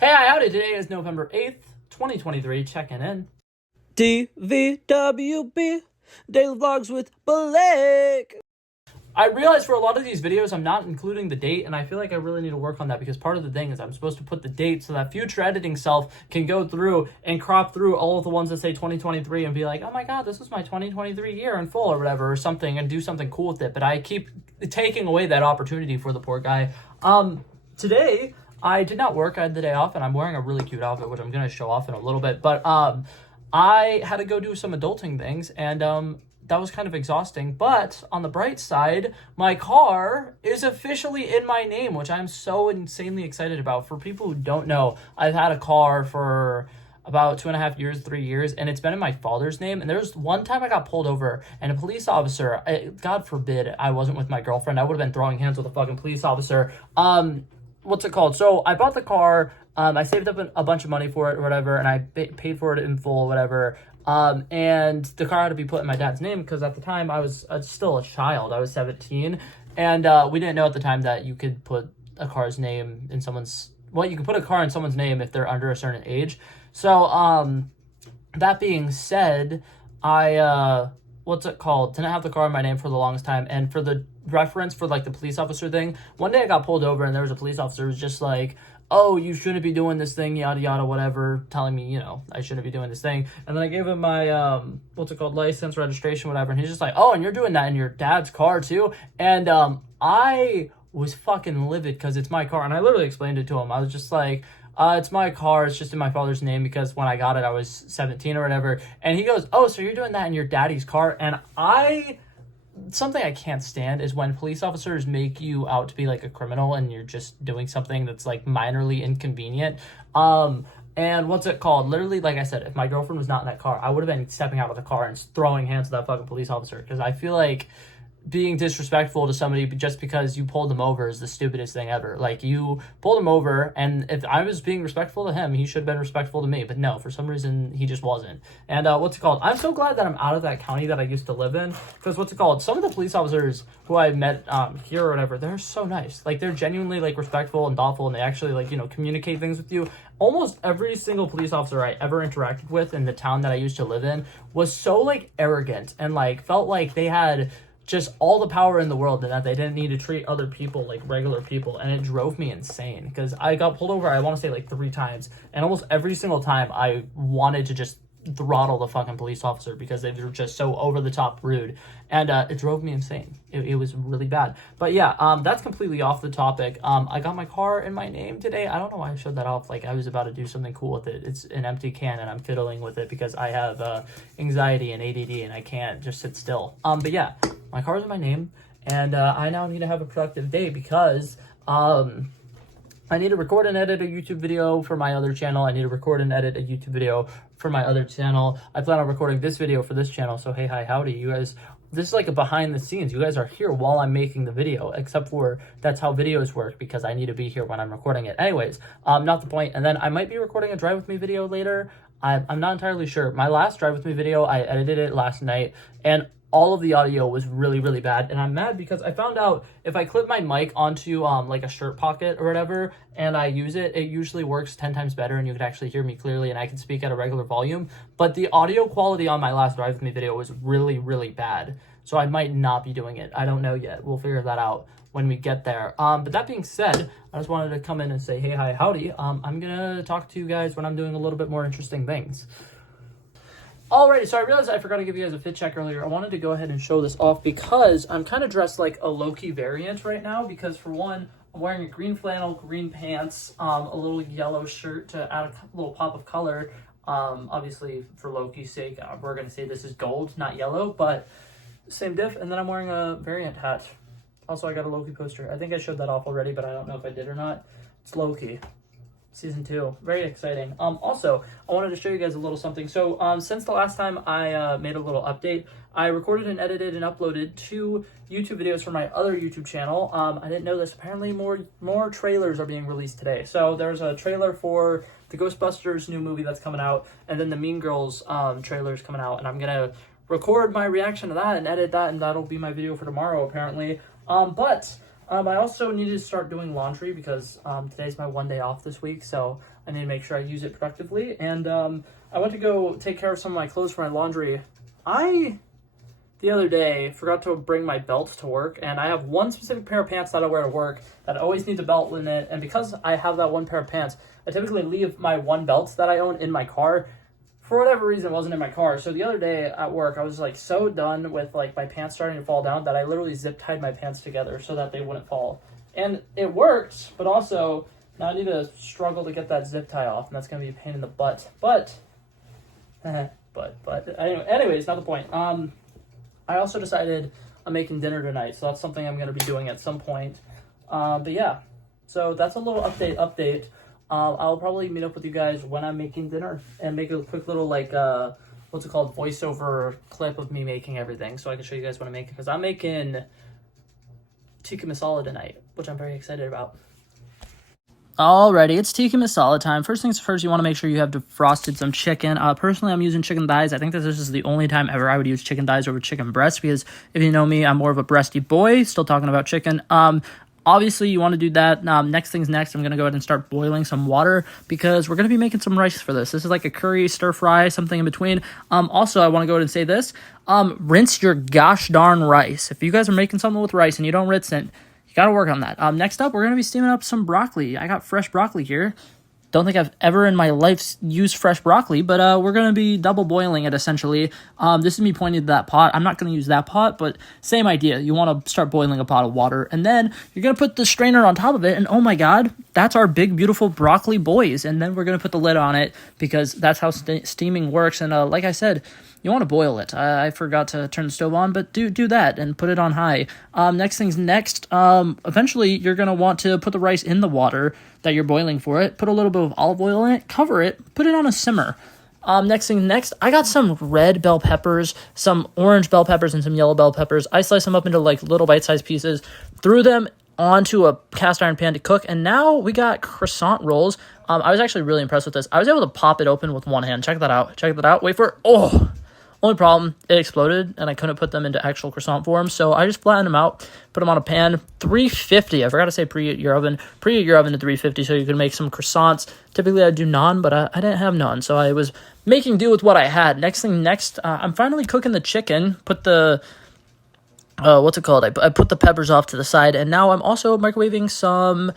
Hey, howdy. Today is November 8th, 2023. Checking in. DVWB, Daily Vlogs with Blake. I realized for a lot of these videos, I'm not including the date, and I feel like I really need to work on that because part of the thing is I'm supposed to put the date so that future editing self can go through and crop through all of the ones that say 2023 and be like, oh my god, this was my 2023 year in full or whatever, or something, and do something cool with it. But I keep taking away that opportunity for the poor guy. Today, I did not work. I had the day off, and I'm wearing a really cute outfit, which I'm going to show off in a little bit. But I had to go do some adulting things, and that was kind of exhausting. But on the bright side, my car is officially in my name, which I'm so insanely excited about. For people who don't know, I've had a car for about 2.5 years, 3 years, and it's been in my father's name. And there was one time I got pulled over, and a police officer, God forbid I wasn't with my girlfriend, I would have been throwing hands with a fucking police officer. What's it called? So I bought the car, I saved up a bunch of money for it or whatever, and I paid for it in full or whatever. And the car had to be put in my dad's name because at the time I was still a child. I was 17, and we didn't know at the time that you could put a car's name in someone's, well, you can put a car in someone's name if they're under a certain age. So, that being said, I, didn't have the car in my name for the longest time. And for the reference for like the police officer thing, one day I got pulled over and there was a police officer who was just like, oh, you shouldn't be doing this thing, yada yada, whatever, telling me, you know, I shouldn't be doing this thing. And then I gave him my license, registration, whatever, and he's just like, oh, and you're doing that in your dad's car too? And I was fucking livid because it's my car, and I literally explained it to him. I was just like, it's my car, it's just in my father's name because when I got it I was 17 or whatever. And he goes, oh, so you're doing that in your daddy's car? And something I can't stand is when police officers make you out to be like a criminal and you're just doing something that's like minorly inconvenient. And literally, like I said, if my girlfriend was not in that car, I would have been stepping out of the car and throwing hands at that fucking police officer, because I feel like being disrespectful to somebody just because you pulled them over is the stupidest thing ever. Like, you pulled him over, and if I was being respectful to him, he should have been respectful to me. But no, for some reason, he just wasn't. And I'm so glad that I'm out of that county that I used to live in, because some of the police officers who I met here or whatever, they're so nice. Like, they're genuinely like respectful and thoughtful, and they actually like, you know, communicate things with you. Almost every single police officer I ever interacted with in the town that I used to live in was so like arrogant and like felt like they had just all the power in the world and that they didn't need to treat other people like regular people. And it drove me insane because I got pulled over, I want to say like 3 times, and almost every single time I wanted to just throttle the fucking police officer because they were just so over the top rude, and it drove me insane. It was really bad. But yeah, that's completely off the topic. I got my car in my name today. I don't know why I showed that off. Like, I was about to do something cool with it. It's an empty can and I'm fiddling with it because I have anxiety and ADD and I can't just sit still. But yeah, my car's in my name, and I now need to have a productive day because I need to record and edit a YouTube video for my other channel. I need to record and edit a YouTube video for my other channel. I plan on recording this video for this channel. So hey, hi, howdy, you guys. This is like a behind the scenes. You guys are here while I'm making the video, except for that's how videos work because I need to be here when I'm recording it. Anyways, not the point. And then I might be recording a Drive With Me video later. I'm not entirely sure. My last Drive With Me video, I edited it last night, and all of the audio was really, really bad. And I'm mad because I found out if I clip my mic onto like a shirt pocket or whatever and I use it, it usually works 10 times better and you can actually hear me clearly and I can speak at a regular volume. But the audio quality on my last Drive With Me video was really, really bad. So I might not be doing it. I don't know yet. We'll figure that out when we get there. But that being said, I just wanted to come in and say, hey, hi, howdy. I'm gonna talk to you guys when I'm doing a little bit more interesting things. Alrighty, so I realized I forgot to give you guys a fit check earlier. I wanted to go ahead and show this off because I'm kind of dressed like a Loki variant right now because, for one, I'm wearing a green flannel, green pants, a little yellow shirt to add a little pop of color. Obviously, for Loki's sake, we're going to say this is gold, not yellow, but same diff. And then I'm wearing a variant hat. Also, I got a Loki poster. I think I showed that off already, but I don't know if I did or not. It's Loki. Season 2. Very exciting. Also, I wanted to show you guys a little something. So, since the last time I made a little update, I recorded and edited and uploaded 2 YouTube videos for my other YouTube channel. I didn't know this. Apparently, more trailers are being released today. So, there's a trailer for the Ghostbusters new movie that's coming out, and then the Mean Girls trailer is coming out, and I'm going to record my reaction to that and edit that, and that'll be my video for tomorrow, apparently. But I also need to start doing laundry because today's my one day off this week, so I need to make sure I use it productively. And I went to go take care of some of my clothes for my laundry. The other day, forgot to bring my belt to work, and I have one specific pair of pants that I wear to work that always needs a belt in it, and because I have that one pair of pants, I typically leave my one belt that I own in my car. For whatever reason, it wasn't in my car. So the other day at work, I was like so done with like my pants starting to fall down that I literally zip tied my pants together so that they wouldn't fall. And it worked, but also now I need to struggle to get that zip tie off, and that's gonna be a pain in the butt. But anyways, not the point. I also decided I'm making dinner tonight, so that's something I'm going to be doing at some point. But yeah, so that's a little update. I'll probably meet up with you guys when I'm making dinner and make a quick little, like, what's it called, voiceover clip of me making everything so I can show you guys what I'm making. Because I'm making tikka masala tonight, which I'm very excited about. Alrighty, it's tikka masala time. First things first, you want to make sure you have defrosted some chicken. Personally, I'm using chicken thighs. I think that this is the only time ever I would use chicken thighs over chicken breasts because if you know me, I'm more of a breasty boy. Still talking about chicken. Obviously, you want to do that. Next things next, I'm going to go ahead and start boiling some water because we're going to be making some rice for this. This is like a curry, stir fry, something in between. Also, I want to go ahead and say this. Rinse your gosh darn rice. If you guys are making something with rice and you don't rinse it, you got to work on that. Next up, we're going to be steaming up some broccoli. I got fresh broccoli here. Don't think I've ever in my life used fresh broccoli, but we're going to be double boiling it essentially. This is me pointing to that pot. I'm not going to use that pot, but same idea. You want to start boiling a pot of water, and then you're going to put the strainer on top of it, and oh my god, that's our big, beautiful broccoli boys. And then we're going to put the lid on it because that's how steaming works. And like I said, you want to boil it. I forgot to turn the stove on, but do that and put it on high. Next thing's next. Eventually, you're going to want to put the rice in the water that you're boiling for it. Put a little bit of olive oil in it. Cover it. Put it on a simmer. Next thing next, I got some red bell peppers, some orange bell peppers, and some yellow bell peppers. I sliced them up into like little bite-sized pieces, threw them onto a cast iron pan to cook, and now we got croissant rolls. I was actually really impressed with this. I was able to pop it open with one hand. Check that out. Wait for it. Oh! Only problem, it exploded, and I couldn't put them into actual croissant form, so I just flattened them out, put them on a pan, 350. I forgot to say preheat your oven. Preheat your oven to 350 so you can make some croissants. Typically, I do naan, but I didn't have naan, so I was making do with what I had. Next, I'm finally cooking the chicken. Put the what's it called? I put the peppers off to the side, and now I'm also microwaving some.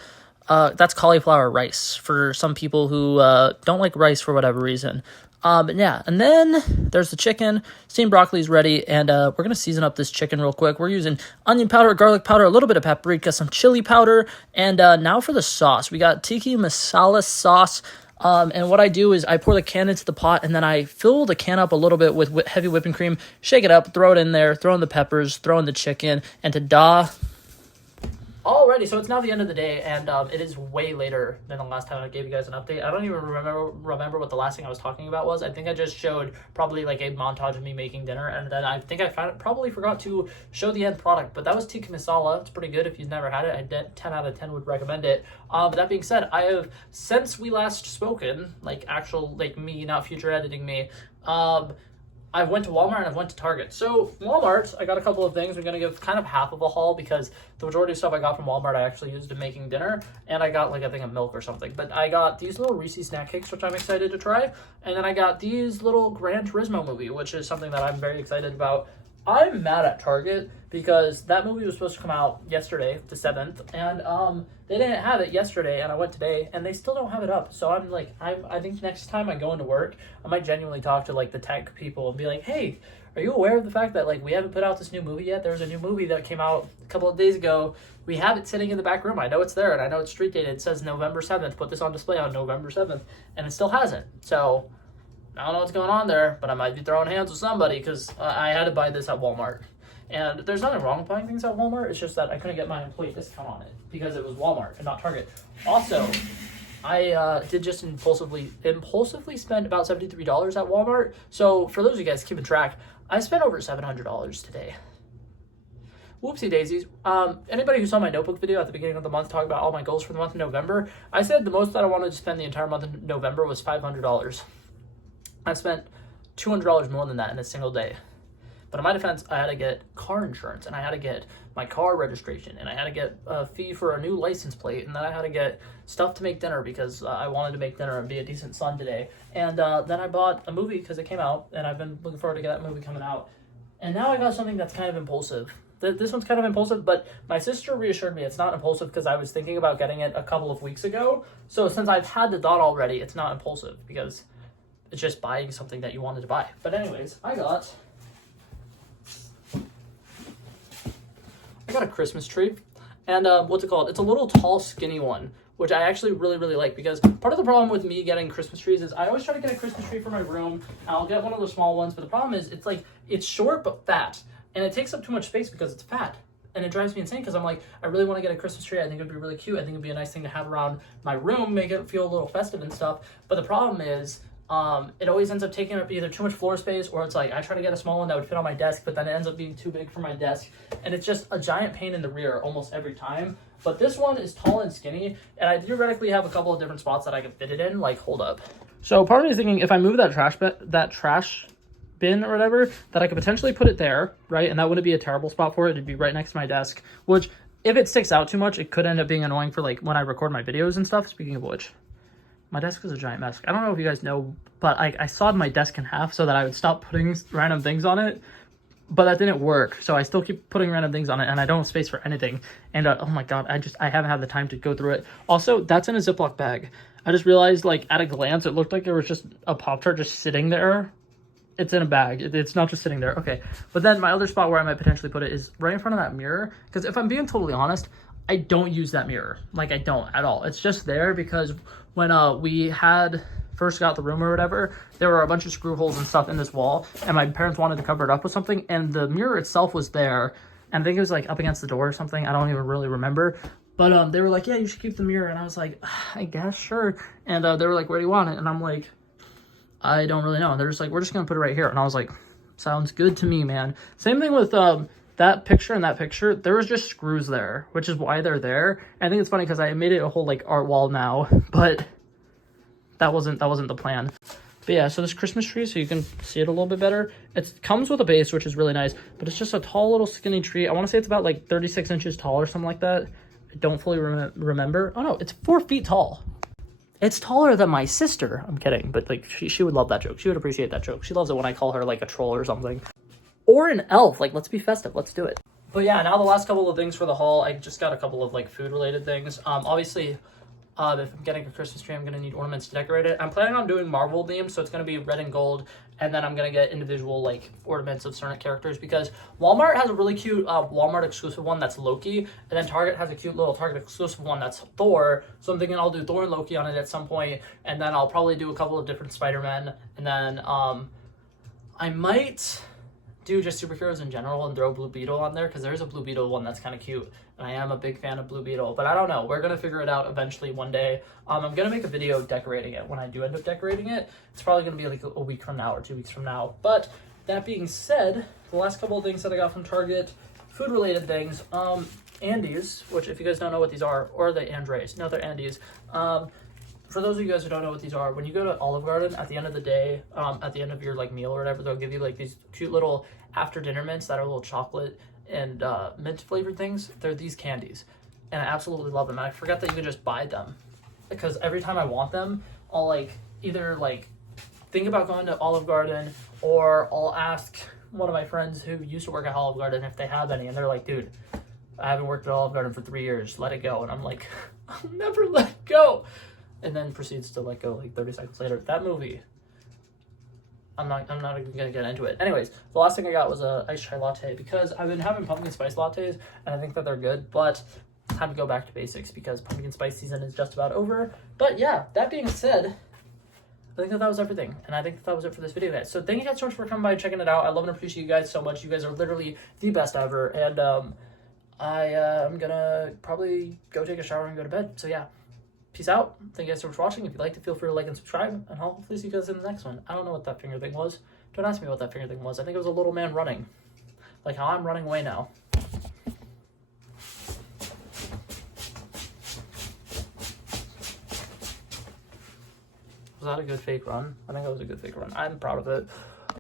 That's cauliflower rice for some people who don't like rice for whatever reason. Yeah, and then there's the chicken. Steamed broccoli's ready, and we're going to season up this chicken real quick. We're using onion powder, garlic powder, a little bit of paprika, some chili powder, and now for the sauce. We got tikka masala sauce, and what I do is I pour the can into the pot, and then I fill the can up a little bit with heavy whipping cream, shake it up, throw it in there, throw in the peppers, throw in the chicken, and ta-da! Alrighty, so it's now the end of the day, and it is way later than the last time I gave you guys an update. I don't even remember what the last thing I was talking about was. I think I just showed probably like a montage of me making dinner, and then I think I probably forgot to show the end product, but that was tikka masala. It's pretty good if you've never had it. I 10 out of 10 would recommend it. But that being said, I have, since we last spoken, like actual, like me, not future editing me, I went to Walmart and I went to Target. So Walmart, I got a couple of things. I'm going to give kind of half of a haul because the majority of stuff I got from Walmart I actually used in making dinner. And I got like a thing of milk or something. But I got these little Reese's snack cakes, which I'm excited to try. And then I got these little Gran Turismo movie, which is something that I'm very excited about. I'm mad at Target because that movie was supposed to come out yesterday, the 7th, and they didn't have it yesterday, and I went today, and they still don't have it up. So I'm like, I think next time I go into work, I might genuinely talk to like the tech people and be like, hey, are you aware of the fact that like we haven't put out this new movie yet? There was a new movie that came out a couple of days ago. We have it sitting in the back room. I know it's there, and I know it's street dated. It says November 7th. Put this on display on November 7th, and it still hasn't. So I don't know what's going on there, but I might be throwing hands with somebody because I had to buy this at Walmart. And there's nothing wrong with buying things at Walmart. It's just that I couldn't get my employee discount on it because it was Walmart and not Target. Also, I did just impulsively spend about $73 at Walmart. So for those of you guys keeping track, I spent over $700 today. Whoopsie daisies. Anybody who saw my notebook video at the beginning of the month talking about all my goals for the month of November, I said the most that I wanted to spend the entire month of November was $500. I spent $200 more than that in a single day. But in my defense, I had to get car insurance, and I had to get my car registration, and I had to get a fee for a new license plate, and then I had to get stuff to make dinner because I wanted to make dinner and be a decent son today. And then I bought a movie because it came out, and I've been looking forward to that movie coming out. And now I got something that's kind of impulsive. This one's kind of impulsive, but my sister reassured me it's not impulsive because I was thinking about getting it a couple of weeks ago. So since I've had the thought already, it's not impulsive because it's just buying something that you wanted to buy. But anyways, I got a Christmas tree. And what's it called? It's a little tall, skinny one, which I actually really, really like because part of the problem with me getting Christmas trees is I always try to get a Christmas tree for my room. I'll get one of the small ones, but the problem is it's short but fat. And it takes up too much space because it's fat. And it drives me insane because I'm like, I really want to get a Christmas tree. I think it'd be really cute. I think it'd be a nice thing to have around my room, make it feel a little festive and stuff. But the problem is, it always ends up taking up either too much floor space, or it's like I try to get a small one that would fit on my desk, but then it ends up being too big for my desk. And it's just a giant pain in the rear almost every time. But this one is tall and skinny, and I theoretically have a couple of different spots that I can fit it in. Like, hold up. So part of me is thinking if I move that trash bin or whatever, that I could potentially put it there, right? And that wouldn't be a terrible spot for it. It'd be right next to my desk, which if it sticks out too much, it could end up being annoying for like when I record my videos and stuff. Speaking of which, my desk is a giant mess. I don't know if you guys know, but I sawed my desk in half so that I would stop putting random things on it, but that didn't work. So I still keep putting random things on it, and I don't have space for anything. And oh my God, I haven't had the time to go through it. Also, that's in a Ziploc bag. I just realized, like, at a glance, it looked like there was just a Pop-Tart just sitting there. It's in a bag. It's not just sitting there. Okay. But then my other spot where I might potentially put it is right in front of that mirror. Because if I'm being totally honest, I don't use that mirror. Like, I don't at all. It's just there because when we had first got the room or whatever, there were a bunch of screw holes and stuff in this wall, and my parents wanted to cover it up with something, and the mirror itself was there, and I think it was like up against the door or something. I don't even really remember. But they were like, yeah, you should keep the mirror. And I was like, I guess, sure. And they were like, where do you want it? And I'm like, I don't really know. And they're just like, we're just going to put it right here. And I was like, sounds good to me, man. Same thing with that picture and that picture. There was just screws there, which is why they're there. And I think it's funny because I made it a whole like art wall now, but that wasn't the plan. But yeah, so this Christmas tree, so you can see it a little bit better. It comes with a base, which is really nice, but it's just a tall little skinny tree. I want to say it's about like 36 inches tall or something like that. I don't fully remember. Oh no, it's 4 feet tall. It's taller than my sister. I'm kidding, but like she would love that joke. She would appreciate that joke. She loves it when I call her like a troll or something. Or an elf. Like, let's be festive. Let's do it. But yeah, now the last couple of things for the haul. I just got a couple of like food related things. Obviously, if I'm getting a Christmas tree, I'm going to need ornaments to decorate it. I'm planning on doing Marvel themes, so it's going to be red and gold, and then I'm going to get individual, like, ornaments of certain characters, because Walmart has a really cute Walmart exclusive one that's Loki, and then Target has a cute little Target exclusive one that's Thor, so I'm thinking I'll do Thor and Loki on it at some point, and then I'll probably do a couple of different Spider-Men, and then I might do just superheroes in general and throw Blue Beetle on there, because there's a Blue Beetle one that's kind of cute, and I am a big fan of Blue Beetle, but I don't know. We're going to figure it out eventually one day. I'm going to make a video decorating it. When I do end up decorating it, it's probably going to be like a week from now or 2 weeks from now. But that being said, the last couple of things that I got from Target, food-related things, Andes, which if you guys don't know what these are, or the Andres, no, they're Andes. For those of you guys who don't know what these are, when you go to Olive Garden at the end of the day, at the end of your like meal or whatever, they'll give you like these cute little after dinner mints that are little chocolate and mint flavored things. They're these candies, and I absolutely love them. And I forget that you can just buy them, because every time I want them, I'll like either like think about going to Olive Garden, or I'll ask one of my friends who used to work at Olive Garden if they have any, and they're like, dude, I haven't worked at Olive Garden for 3 years, let it go. And I'm like, I'll never let it go. And then proceeds to let go like 30 seconds later. That movie, I'm not even gonna get into it. Anyways, the last thing I got was a iced chai latte, because I've been having pumpkin spice lattes and I think that they're good, but it's time to go back to basics because pumpkin spice season is just about over. But yeah, that being said, I think that was everything, and I think that was it for this video, guys. So thank you guys so much for coming by and checking it out. I love and appreciate you guys so much. You guys are literally the best ever, and I'm gonna probably go take a shower and go to bed. So yeah. Peace out. Thank you guys so much for watching. If you liked it, feel free to like and subscribe, and I'll hopefully see you guys in the next one. I don't know what that finger thing was. Don't ask me what that finger thing was. I think it was a little man running. Like how I'm running away now. Was that a good fake run? I think that was a good fake run. I'm proud of it.